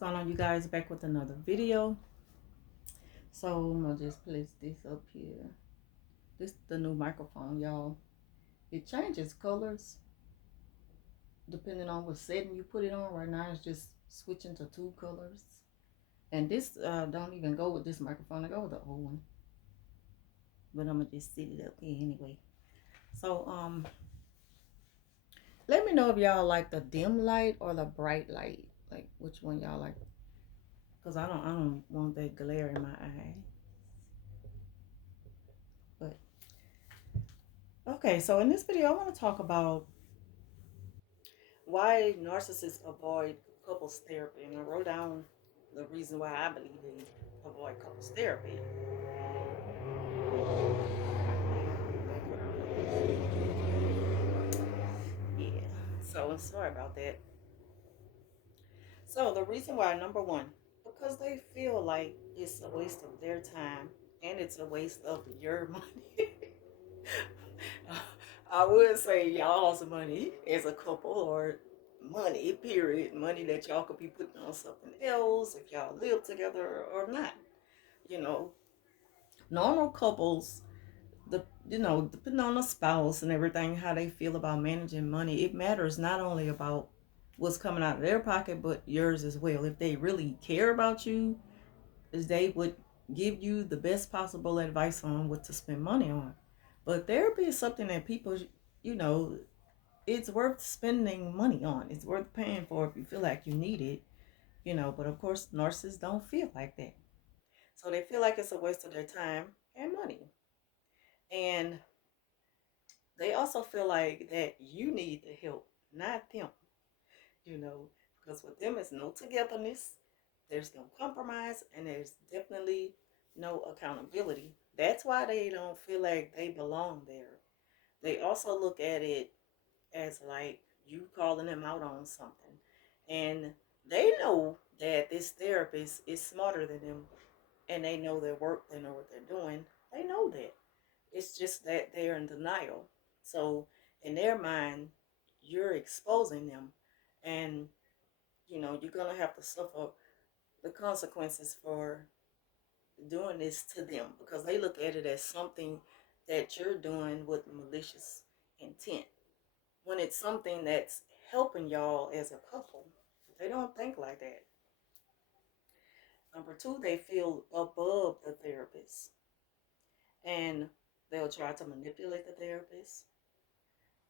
going on, you guys? Back with another video. So I'm gonna just place this up here. This is the new microphone, y'all. It changes colors depending on what setting you put it on. Right now it's just switching to two colors. And this don't even go with this microphone. I go with the old one. But I'm gonna just set it up here anyway. So let me know if y'all like the dim light or the bright light. Like which one y'all like. Cause I don't want that glare in my eye. But okay, so in this video I want to talk about why narcissists avoid couples therapy. And I wrote down the reason why I believe they avoid couples therapy. Yeah, so sorry about that. So the reason why, number one, because they feel like it's a waste of their time and it's a waste of your money. I would say y'all's money as a couple, or money, period. Money that y'all could be putting on something else if y'all live together or not. You know, normal couples, depending on the spouse and everything, how they feel about managing money, it matters not only about what's coming out of their pocket, but yours as well. If they really care about you, is they would give you the best possible advice on what to spend money on. But therapy is something that people, you know, it's worth spending money on. It's worth paying for if you feel like you need it, But of course, narcissists don't feel like that. So they feel like it's a waste of their time and money. And they also feel like that you need the help, not them, you know, because with them, it's no togetherness, there's no compromise, and there's definitely no accountability. That's why they don't feel like they belong there. They also look at it as like you calling them out on something. And they know that this therapist is smarter than them and they know their work, they know what they're doing. They know that. It's just that they're in denial. So in their mind, you're exposing them, and you're gonna have to suffer the consequences for doing this to them because they look at it as something that you're doing with malicious intent. When it's something that's helping y'all as a couple, they don't think like that. Number two, they feel above the therapist, and they'll try to manipulate the therapist.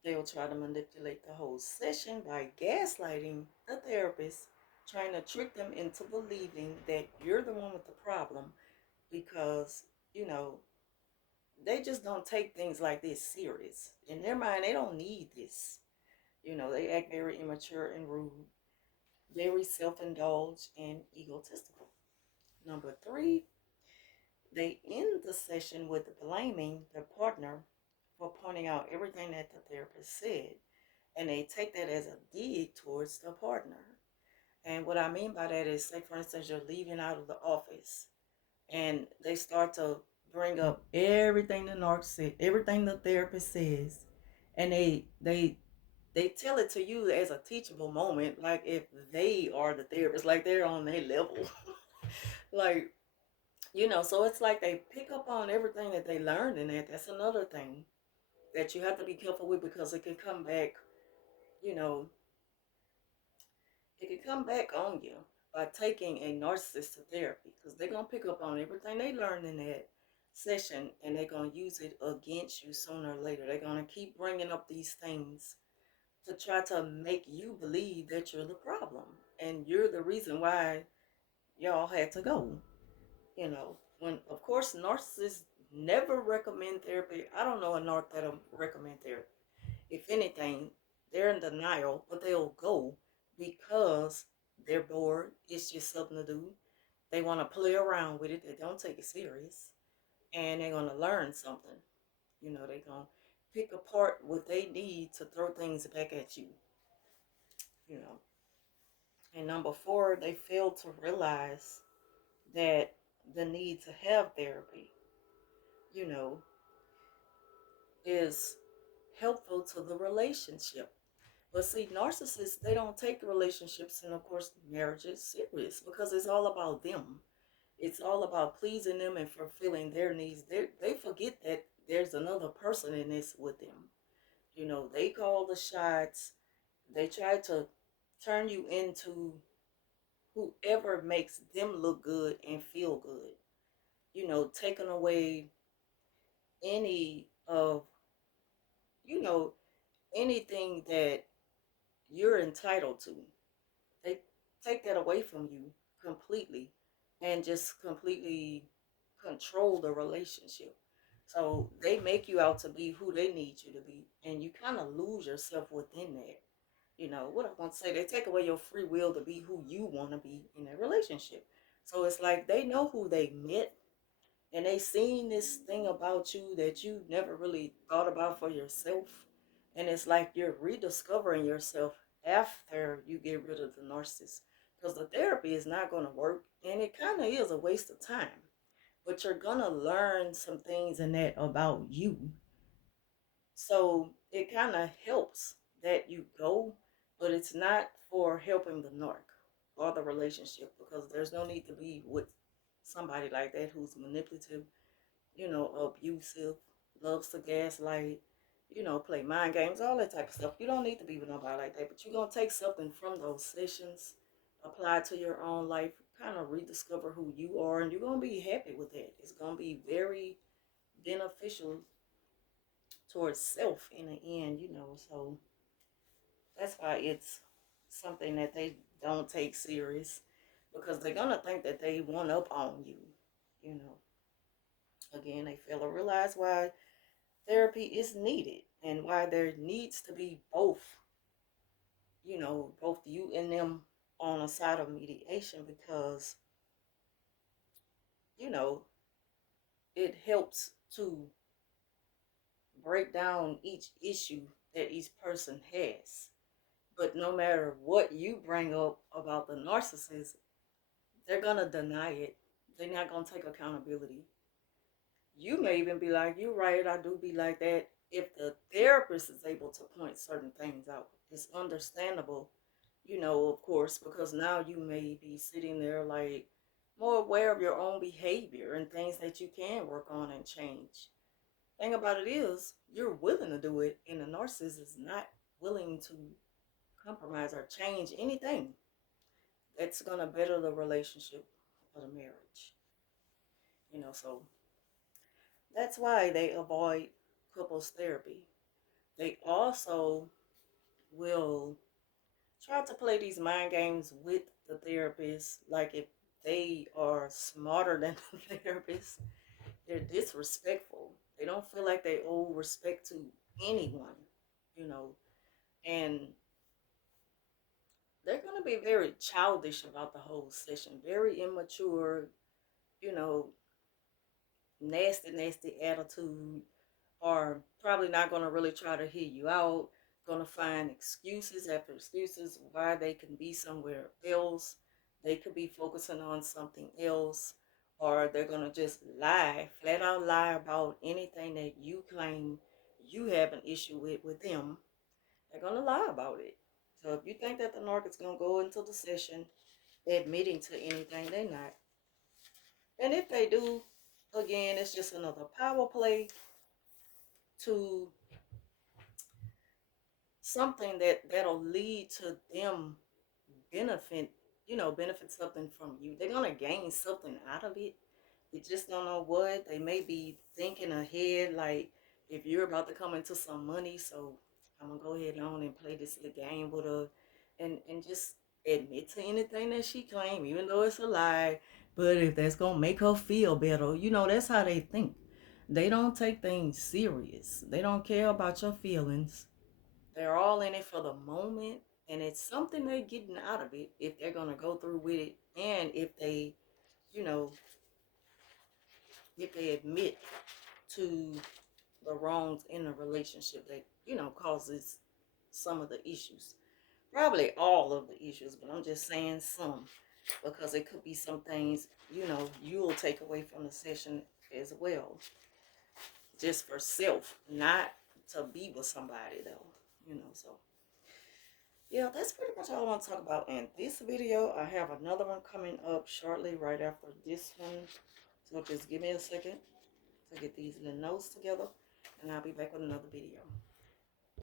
They'll try to manipulate the whole session by gaslighting the therapist, trying to trick them into believing that you're the one with the problem because, you know, they just don't take things like this serious. In their mind, they don't need this. They act very immature and rude, very self indulged and egotistical. Number three, they end the session with blaming their partner for pointing out everything that the therapist said. And they take that as a dig towards the partner. And what I mean by that is, say, for instance, you're leaving out of the office and they start to bring up everything the narc said, everything the therapist says, and they tell it to you as a teachable moment, like if they are the therapist, like they're on their level. Like, so it's like they pick up on everything that they learned in that. That's another thing that you have to be careful with because it can come back, you know, it can come back on you by taking a narcissist to therapy because they're going to pick up on everything they learned in that session and they're going to use it against you sooner or later. They're going to keep bringing up these things to try to make you believe that you're the problem and you're the reason why y'all had to go. When of course narcissists never recommend therapy. I don't know a narc that'll recommend therapy. If anything, they're in denial, but they'll go because they're bored. It's just something to do. They want to play around with it. They don't take it serious. And they're going to learn something. They're going to pick apart what they need to throw things back at you. You know. And number four, they fail to realize that the need to have therapy, you know, is helpful to the relationship. But see, narcissists, they don't take relationships and, of course, marriages serious because it's all about them. It's all about pleasing them and fulfilling their needs. They forget that there's another person in this with them. They call the shots. They try to turn you into whoever makes them look good and feel good. Taking away any of, you know, anything that you're entitled to. They take that away from you completely and just completely control the relationship. So they make you out to be who they need you to be, and you kind of lose yourself within that. What I want to say, they take away your free will to be who you want to be in a relationship. So it's like they know who they met, and they seen this thing about you that you never really thought about for yourself. And it's like you're rediscovering yourself after you get rid of the narcissist, because the therapy is not going to work, and it kind of is a waste of time. But you're going to learn some things in that about you. So it kind of helps that you go, but it's not for helping the narc or the relationship, because there's no need to be with somebody like that who's manipulative, abusive, loves to gaslight, play mind games, all that type of stuff. You don't need to be with nobody like that, but you're going to take something from those sessions, apply it to your own life, kind of rediscover who you are, and you're going to be happy with that. It's going to be very beneficial towards self in the end. So that's why it's something that they don't take serious, because they're going to think that they one up on you, you know. Again, they fail to realize why therapy is needed and why there needs to be both you and them on a side of mediation, because, you know, it helps to break down each issue that each person has. But no matter what you bring up about the narcissist, they're going to deny it. They're not going to take accountability. You may even be like, "You're right, I do be like that." If the therapist is able to point certain things out, it's understandable, of course, because now you may be sitting there like more aware of your own behavior and things that you can work on and change. Thing about it is, you're willing to do it, and the narcissist is not willing to compromise or change anything that's gonna better the relationship or the marriage. So that's why they avoid couples therapy. They also will try to play these mind games with the therapist, like if they are smarter than the therapist, they're disrespectful. They don't feel like they owe respect to anyone, you know, and they're going to be very childish about the whole session, very immature, you know, nasty, nasty attitude, are probably not going to really try to hear you out, going to find excuses after excuses why they can be somewhere else. They could be focusing on something else, or they're going to just lie, flat out lie about anything that you claim you have an issue with them. They're going to lie about it. So if you think that the narc is going to go into the session admitting to anything, they're not. And if they do, again, it's just another power play to something that'll lead to them benefit, benefit something from you. They're gonna gain something out of it. They just don't know what. They may be thinking ahead, like if you're about to come into some money, so I'm gonna go ahead on and play this little game with her, and just admit to anything that she claimed, even though it's a lie. But if that's gonna make her feel better, that's how they think. They don't take things serious. They don't care about your feelings. They're all in it for the moment, and it's something they're getting out of it if they're gonna go through with it, and you know, if they admit to the wrongs in the relationship that causes some of the issues. Probably all of the issues, but I'm just saying some, because it could be some things you'll take away from the session as well, just for self, not to be with somebody though. So Yeah, that's pretty much all I want to talk about in this video. I have another one coming up shortly right after this one. So just give me a second to get these little notes together, and I'll be back with another video.